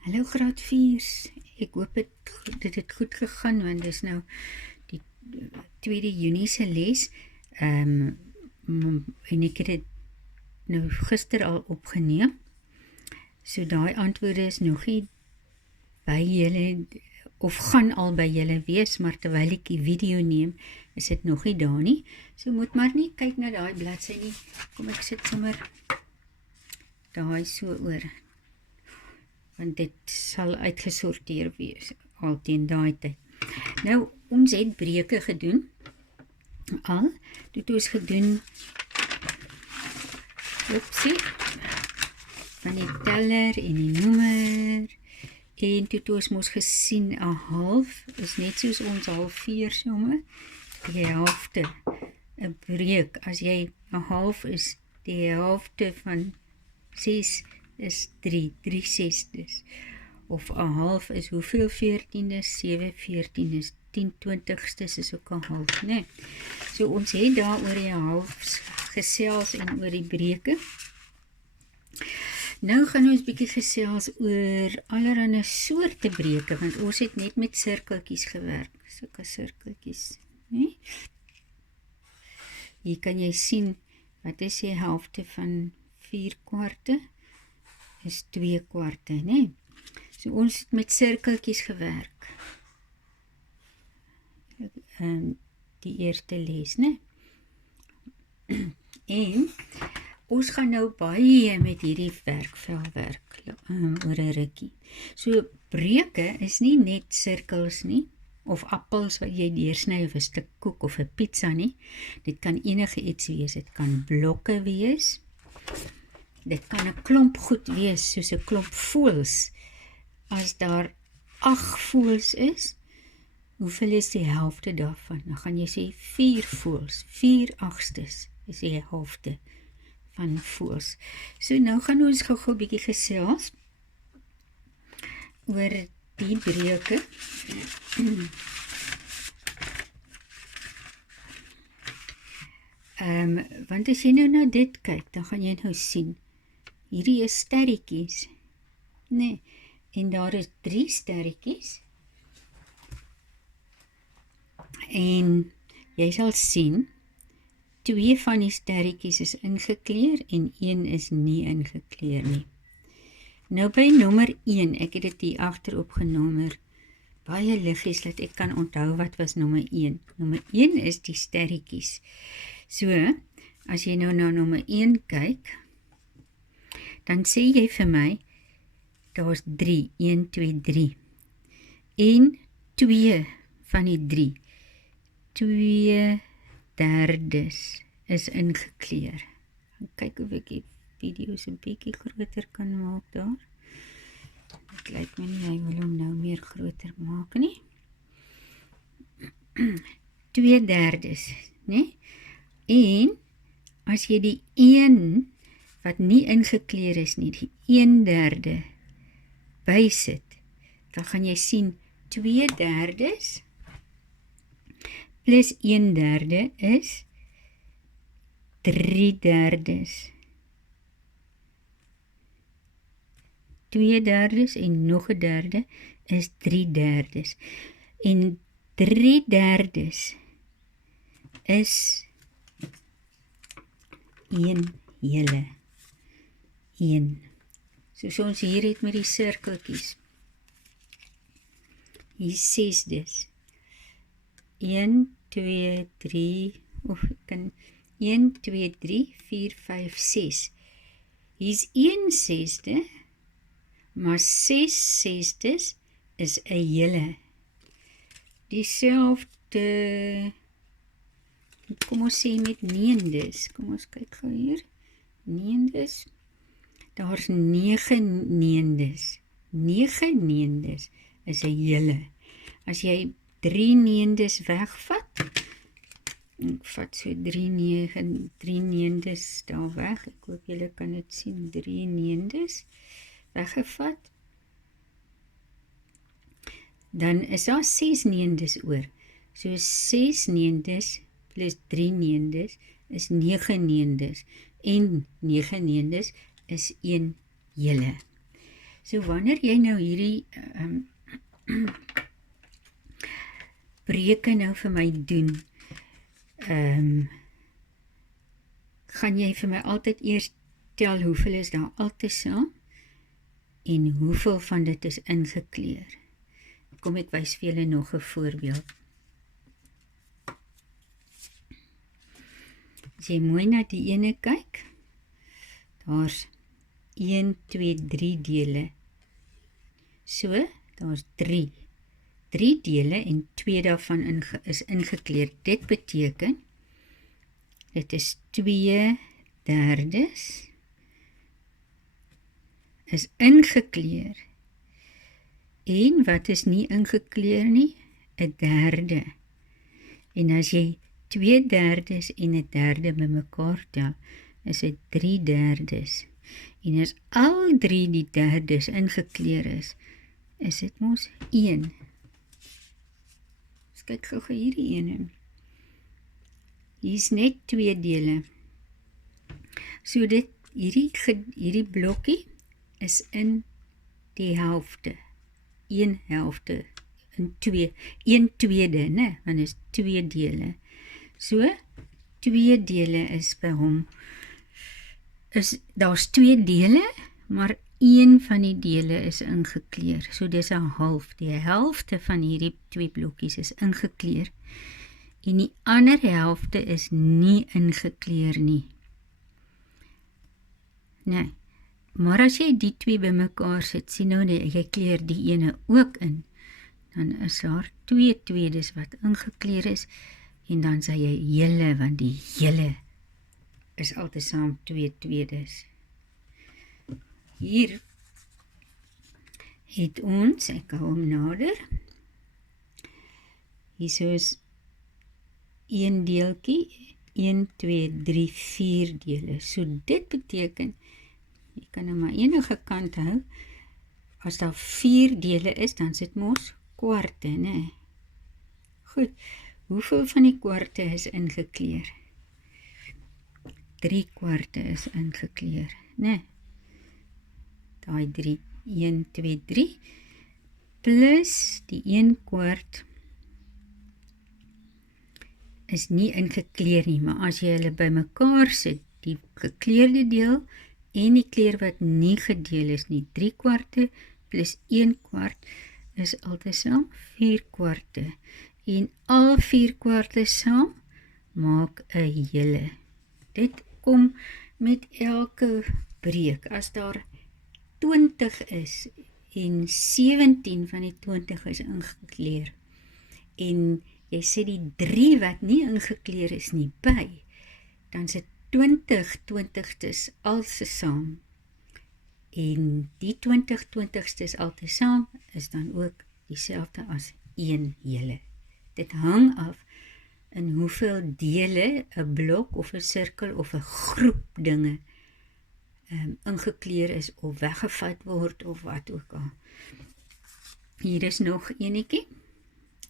Hallo graad 4's. Ek hoop dit het goed gegaan, want dis nou die 2de Junie se les. En ek het dit nou gister al opgeneem. So daai antwoorde is nog nie by julle, of gaan al by julle wees, maar terwyl ek die video neem, is dit nog nie daar nie. So moet maar nie kyk na daai bladsy nie. Kom ek sit sommer daai so oor, want dit sal uitgesorteer wees al teen daai tyd. Nou, ons het breuke gedoen al. Dit het ons gedoen oopsie van die teller en die noemer, en toe het ons mos gesien 'n half is net soos ons halfveer somme, die helfte, 'n breuk, as jy 'n half is, die helfte van 6 is 3 sesdes, of 'n half is hoeveel 14 7 14 10 20stes is ook 'n half, né? So ons het daar oor die halfs gesels en oor die breuke. Nou gaan ons bietjie gesels oor allerlei soorte breuke, want ons het net met sirkeltjies gewerk, sulke sirkeltjies, né? Hier kan jy sien, wat is die helfte van 4/4? Is 2/4, né? So ons het met sirkeltjies gewerk. Die eerste les, né? En ons gaan nou baie met hierdie werkvel werk oor 'n rukkie. So breuke is nie net sirkels nie, of appels wat jy deursny, of 'n stuk koek of 'n pizza nie. Dit kan enige iets wees. Dit kan blokke wees. Dit kan 'n klomp goed wees, soos 'n klomp voëls. As daar 8 voëls is, hoeveel is die helfte daarvan? Dan gaan jy sê 4 voëls, 4/8 is die helfte van voëls. So nou gaan ons gou-gou bietjie gesels oor die breuke. Want as jy nou na dit kyk, dan gaan jy nou sien, hierdie is sterretjies, nee, en daar is 3 sterretjies, en jy sal sien, 2 van die sterretjies is ingekleur, en 1 is nie ingekleur nie. Nou by nommer 1, ek het dit hier agterop genoem, baie liggies, dat ek kan onthou wat was nommer 1. Nommer 1 is die sterretjies. So, as jy nou na nommer 1 kyk, dan sê jy vir my, daar is 3, 1, 2, 3. En 2 van die 3, 2/3 is ingekleur. Kyk of ek die video's 'n bietjie groter kan maak daar. Dit lyk my nie, hy wil hom nou meer groter maak nie. 2/3, né? En as jy die 1 wat nie ingekleur is nie, die 1/3 bysit, dan gaan jy sien 2/3 plus 1/3 is 3/3. 2/3 en nog 1/3 is 3/3. En 3/3 is 1 hele. 1. Soos ons hier het met die sirkeltjies. Hier 6des. 1, 2, 3, of ek kan 1, 2, 3, 4, 5, 6. Hier's 1 6de, maar 6 6des is 'n hele. Dieselfde, kom ons sê met 9des. Kom ons kyk gou hier. 9des. Daar's 9 9des. 9 9des is 'n hele. As jy 3 9des wegvat, ek vat so 3 9des daar weg, ek hoop julle kan dit sien, 3 9des weggevat, dan is daar 6 9des oor. So 6 9des plus 3 9des is 9 9des, en 9 9des is 1 hele. So wanneer jy nou hierdie breuke nou vir my doen, gaan jy vir my altyd eers tel hoeveel is daar altesaam en hoeveel van dit is ingekleur. Kom ek wys vir julle nog 'n voorbeeld. As jy mooi na die ene kyk, daar's 1, 2, 3 dele. So, daar's 3. 3 dele en 2 daarvan is ingekleur. Dit beteken, dit is 2/3 is ingekleur. En wat is nie ingekleur nie? 1/3. En as jy 2/3 en 1/3 bymekaar tel, is dit 3/3. En as al 3 die derdes ingekleur is dit mos 1. Ons kyk gou hierdie ene. Hier is net 2 dele. So hierdie blokkie is in die helfte. 1/2 in 2. 1/2, né? Want is 2 dele. So 2 dele is by hom. Daar's 2 dele, maar 1 van die dele is ingekleur. So dis 'n half. Die helfte van hierdie 2 blokkies is ingekleur. En die ander helfte is nie ingekleur nie. Nee. Maar as jy die 2 bymekaar sit, sien nou net, jy kleur die ene ook in, dan is daar 2/2 wat ingekleur is, en dan sê jy hele, want die hele is altesaam 2/2. Hier het ons, ek hou hom nader, hier is 1 deeltjie, 1, 2, 3, 4 dele. So dit beteken, jy kan nou maar enige kant hou, as daar 4 dele is, dan sit mos kwarte, né? Goed, hoeveel van die kwarte is ingekleur? 3 kwarte is ingekleur, né? Daai 3, 1, 2, 3, plus die 1 kwart is nie ingekleur nie, maar as jy hulle bymekaar sit, die gekleurde deel en die kleur wat nie gedeel is nie, 3 kwarte plus 1 kwart is altesaam 4 kwarte. En al 4 kwarte saam maak 'n hele. Dit kom met elke breek. As daar 20 is en 17 van die 20 is ingekleur en jy sê die 3 wat nie ingekleur is nie by, dan sit 20 20stes altesaam. En die 20 20stes altesaam is dan ook dieselfde as 1 hele. Dit hang af in hoeveel dele 'n blok of 'n sirkel of 'n groep dinge ingekleur is of weggevat word of wat ook al. Hier is nog enetjie.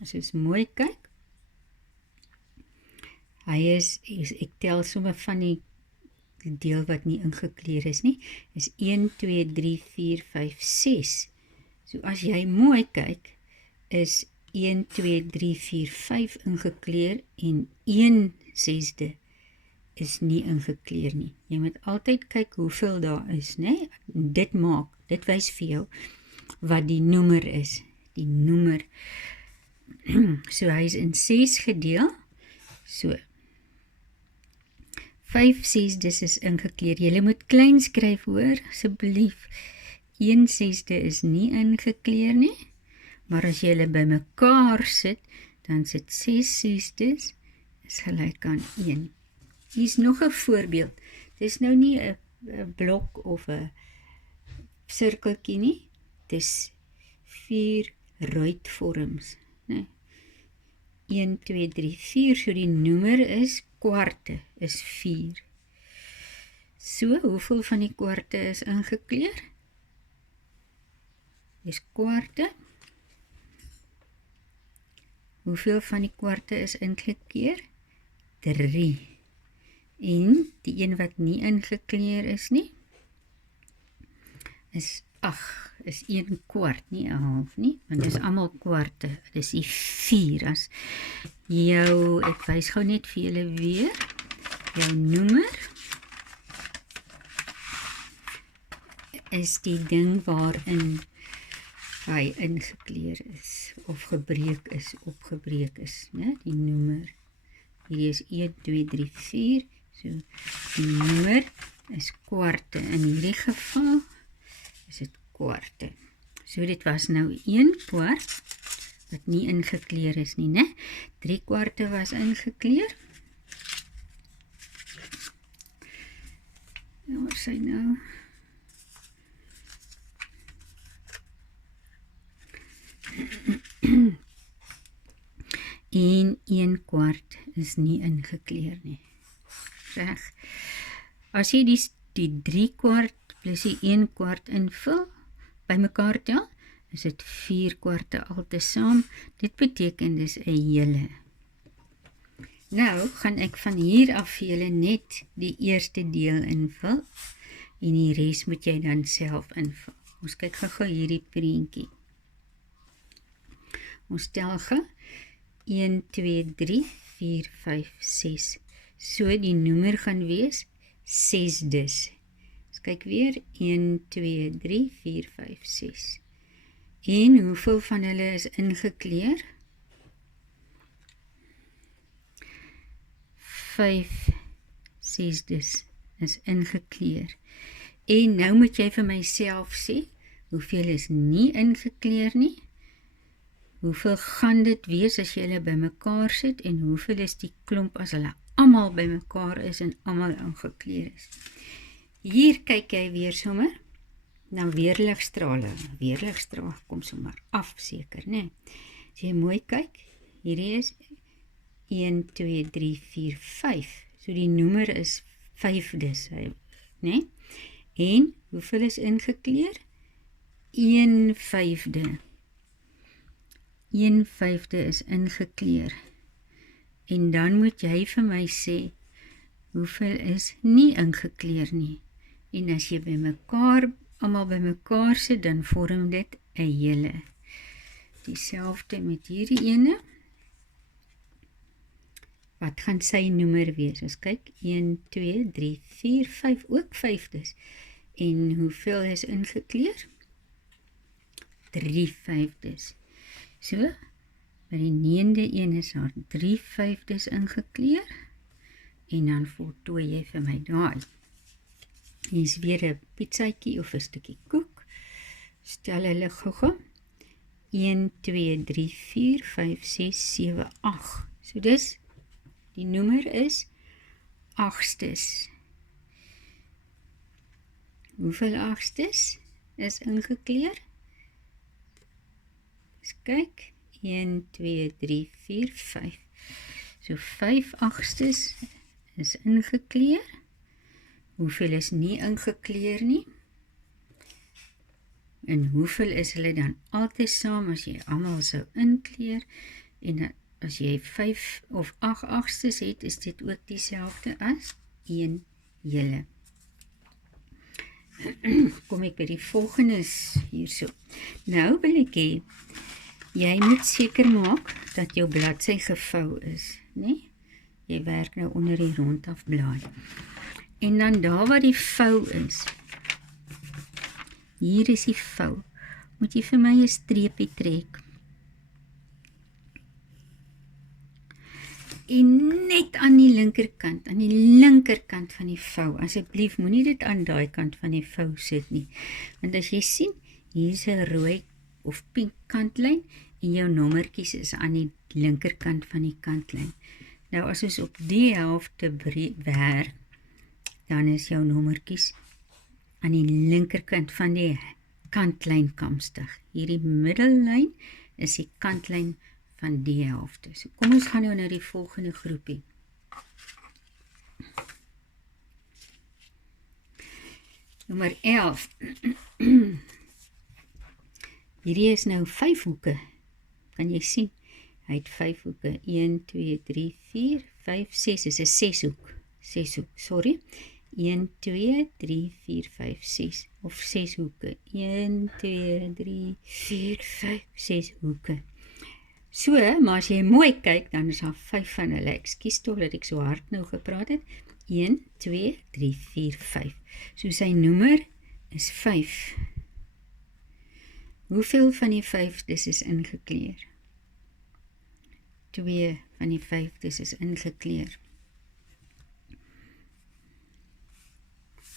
As ons mooi kyk. Ek tel sommer van die deel wat nie ingekleur is nie, is 1, 2, 3, 4, 5, 6. So as jy mooi kyk, is 1, 2, 3, 4, 5 ingekleur en 1/6 is nie ingekleur nie. Jy moet altyd kyk hoeveel daar is, né? Dit wys vir jou wat die noemer is. Die noemer. So hy is in 6 gedeel. So 5/6 is ingekleur. Jy moet klein skryf, hoor, asseblief. 1/6 is nie ingekleur nie. Maar as jy hulle bymekaar sit, dan sit 6/6 is gelyk aan 1. Hier is nog 'n voorbeeld. Dit is nou nie 'n blok of 'n sirkeltjie nie. Dit is 4 ruitvorms, né? 1, 2, 3, 4. So die noemer is kwarte, is 4. So, hoeveel van die kwarte is ingekleur? Dis kwarte. Hoeveel van die kwarte is ingekleur? 3. En die een wat nie ingekleur is nie, is 8 is 1 kwart, nie 'n half nie, want dis almal kwarte. Dis die 4 as jou, ek wys gou net vir julle weer, jou noemer is die ding waarin hy ingekleer is, of gebreek is, opgebreek is, né? Die noemer. Hier is 1, 2, 3, 4, so die noemer is kwarte. In hierdie geval is dit kwarte. So dit was nou 1 kwart, wat nie ingekleer is nie, né? 3 kwarte was ingekleer. Nou, wat sê nou? En 1 kwart is nie ingekleer nie. Reg. As jy die 3 kwart plus die 1 kwart invul, by mekaar tel, is dit 4 kwarte altesaam. Dit beteken dis 'n hele. Nou gaan ek van hier af vir julle net die eerste deel invul, en die res moet jy dan self invul. Ons kyk gou hierdie prentjie. Ons tel gou 1, 2, 3, 4, 5, 6. So die noemer gaan wees 6 dus. Ons kyk weer 1, 2, 3, 4, 5, 6. En hoeveel van hulle is ingekleer? 5 6 is ingekleer. En nou moet jy vir myself sê, hoeveel is nie ingekleer nie? Hoeveel gaan dit wees as jy hulle bymekaar sit, en hoeveel is die klomp as hulle almal bymekaar is en almal ingekleer is? Hier kyk jy weer sommer na weerligstrale. Weerligstrale kom sommer af seker, né? As jy mooi kyk, hierdie is 1, 2, 3, 4, 5. So die noemer is 5 dus, né? En hoeveel is ingekleer? 1/5. 1/5 is ingekleer. En dan moet jy vir my sê, hoeveel is nie ingekleer nie. En as jy almal by mekaar sit, dan vorm dit 'n hele. Dieselfde met hierdie ene. Wat gaan sy noemer wees? Ons kyk, 1, 2, 3, 4, 5, ook 5 dus. En hoeveel is ingekleer? 3/5. So, by die 9de een is daar 3/5 ingekleer, en dan voltooi jy vir my daai. Hier is weer 'n pizzatjie of 'n stukkie koek. Stel hulle gou. 1, 2, 3, 4, 5, 6, 7, 8. So dis, die noemer is 8stes. Hoeveel 8stes is ingekleer? Eens kyk, 1, 2, 3, 4, 5. So 5/8 is ingekleer. Hoeveel is nie ingekleer nie? En hoeveel is hulle dan altesaam as jy almal sou inkleer? En as jy 5 of 8/8 het, is dit ook dieselfde as 1 hele. Kom ek by die volgendes hierso. Nou wil ek hê, jy moet seker maak dat jou bladsy gevou is, né? Jy werk nou onder die rondaf blaai. En dan daar waar die vou is, hier is die vou, moet jy vir my 'n streepie trek. En net aan die linkerkant van die vou, asseblief moenie dit aan daai kant van die vou sit nie. Want as jy sien, hier is 'n rooi of pink kantlyn, en jou nommertjies is aan die linkerkant van die kantlyn. Nou as ons op die helfte werk, dan is jou nommertjies aan die linkerkant van die kantlyn kamstig. Hierdie middellyn is die kantlyn van die helfte. So kom ons gaan nou na die volgende groepie. Nommer 11. Hierdie is nou 5 hoeke. Kan jy sien? Hy het 5 hoeke. 1, 2, 3, 4, 5, 6. Is 'n 6 hoek. 6 hoek, sorry. 1, 2, 3, 4, 5, 6 of 6 hoeke. 1, 2, 3, 4, 5, 6 hoeke. So, maar as jy mooi kyk, dan is daar 5 van hulle. Ekskuus tog dat ek so hard nou gepraat het. 1, 2, 3, 4, 5. So sy noemer is 5. Hoeveel van die 5's is ingekleur? 2 van die 5's is ingekleur.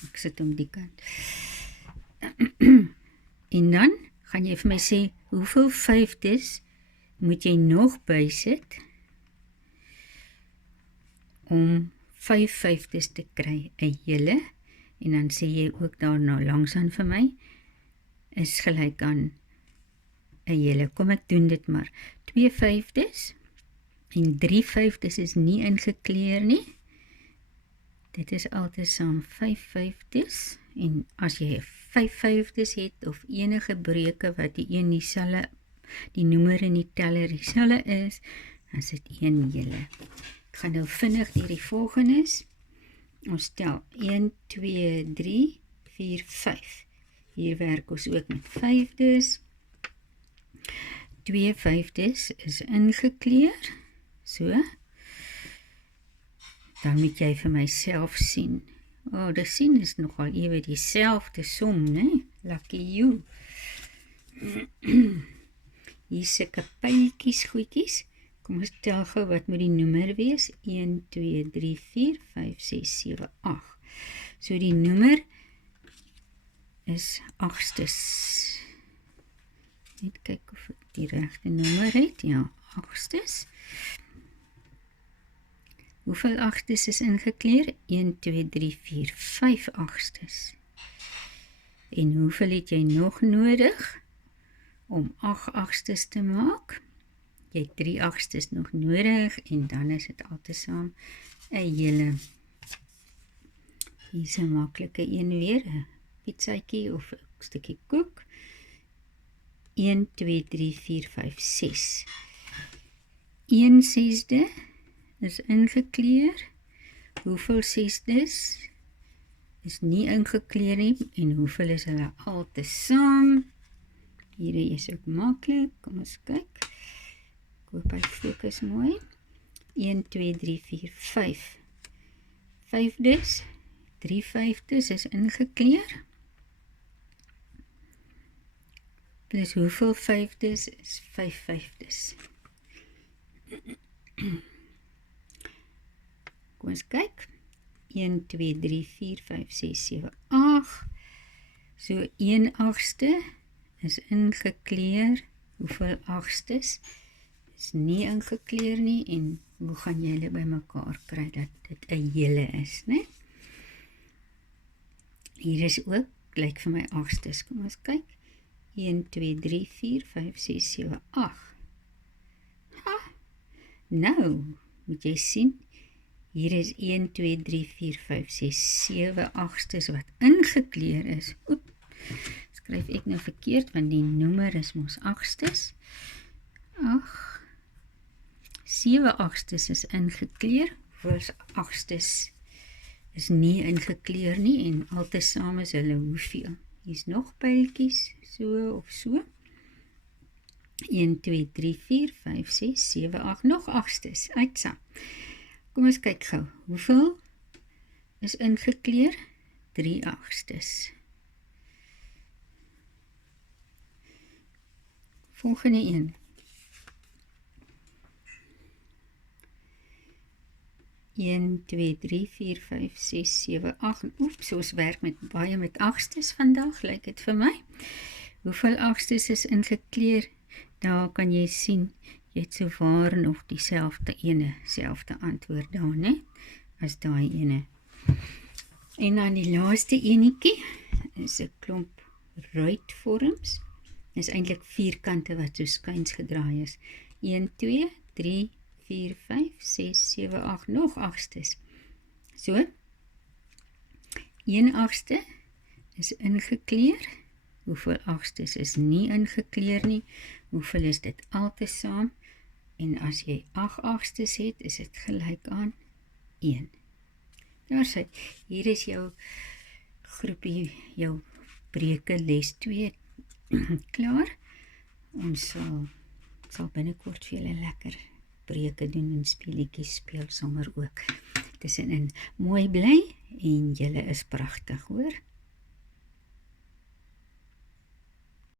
Ek sit om die kant. En dan gaan jy vir my sê, hoeveel 5's moet jy nog bysit om 5 5's te kry, 'n hele, en dan sê jy ook daarna langsaan vir my, is gelyk aan 'n hele. Kom ek doen dit maar. 2 5's en 3 5's is nie ingekleur nie. Dit is altesaam 5 5's, en as jy 5 5's het, of enige breuke wat die een dieselfde, die noemer in die teller dieselfde is, dan is dit 1 hele. Ek gaan nou vinnig deur die volgendes. Ons tel 1, 2, 3, 4, 5. Hier werk ons ook met 5's. 2 5's is ingekleur. So. Dan moet jy vir myself sien. Die sien is nogal ewe dieselfde som, né? Lucky you. Hier sulke pyltjies goedjies. Kom ons tel gou wat moet die noemer wees. 1, 2, 3, 4, 5, 6, 7, 8. So die noemer is 8's. Net kyk of ek die regte noemer het. Ja, 8's. Hoeveel 8's is ingekleur? 1, 2, 3, 4, 5 8's. En hoeveel het jy nog nodig om 8 8's te maak? Jy het 3 8's nog nodig, en dan is dit altesaam 'n hele. Hier is 'n maklike een weer, 'n pietsaatjie of 'n stukkie koek. 1, 2, 3, 4, 5, 6. 1 6de is ingekleur. Hoeveel 6's is nie ingekleur nie, en hoeveel is hulle altesaam? Hierdie is ook maklik. Kom ons kyk. Ek hoop hy fokus mooi. 1, 2, 3, 4, 5. 5's, 3 5's is ingekleur. Plus hoeveel 5's is 5 5's. Kom ons kyk. 1, 2, 3, 4, 5, 6, 7, 8. So 1 8ste is ingekleur. Hoeveel 8's is nie ingekleur nie, en hoe gaan jy hulle bymekaar kry dat dit 'n hele is, né? Hier is ook, lyk vir my 8's. Kom ons kyk. 1, 2, 3, 4, 5, 6, 7, 8. Nou, moet jy sien, hier is 1, 2, 3, 4, 5, 6, 7 8's wat ingekleur is. Oep, skryf ek nou verkeerd, want die noemer is mos 8's. 8. 7 8's is ingekleur, hoeveel 8's is nie ingekleur nie, en altesaam is hulle hoeveel? Hier is nog pyltjies, so of so. 1, 2, 3, 4, 5, 6, 7, 8, nog 8's, uitsaam. Kom ons kyk gou, hoeveel is ingekleur? 3 8's. Volgende een. 1, 2, 3, 4, 5, 6, 7, 8. Oeps, ons werk baie met 8's vandag, lyk dit vir my. Hoeveel 8's is ingekleur? Daar kan jy sien, jy het so waar nog dieselfde antwoord daar, né? As daai ene. En dan die laaste enetjie is 'n klomp ruitvorms. Dis eintlik vierkante wat so skuins gedraai is. 1, 2, 3, 4, 5, 6, 7, 8, nog 8's. So, 1 8ste is ingekleur. Hoeveel 8's is nie ingekleur nie? Hoeveel is dit altesaam? En as jy 8 8's het, is dit gelyk aan 1. Daar sê, hier is jou groepie, jou breuke les 2 klaar. Ons sal binnekort vir julle lekker breuke doen en speletjies speel sommer ook tussenin. Mooi bly en julle is pragtig, hoor.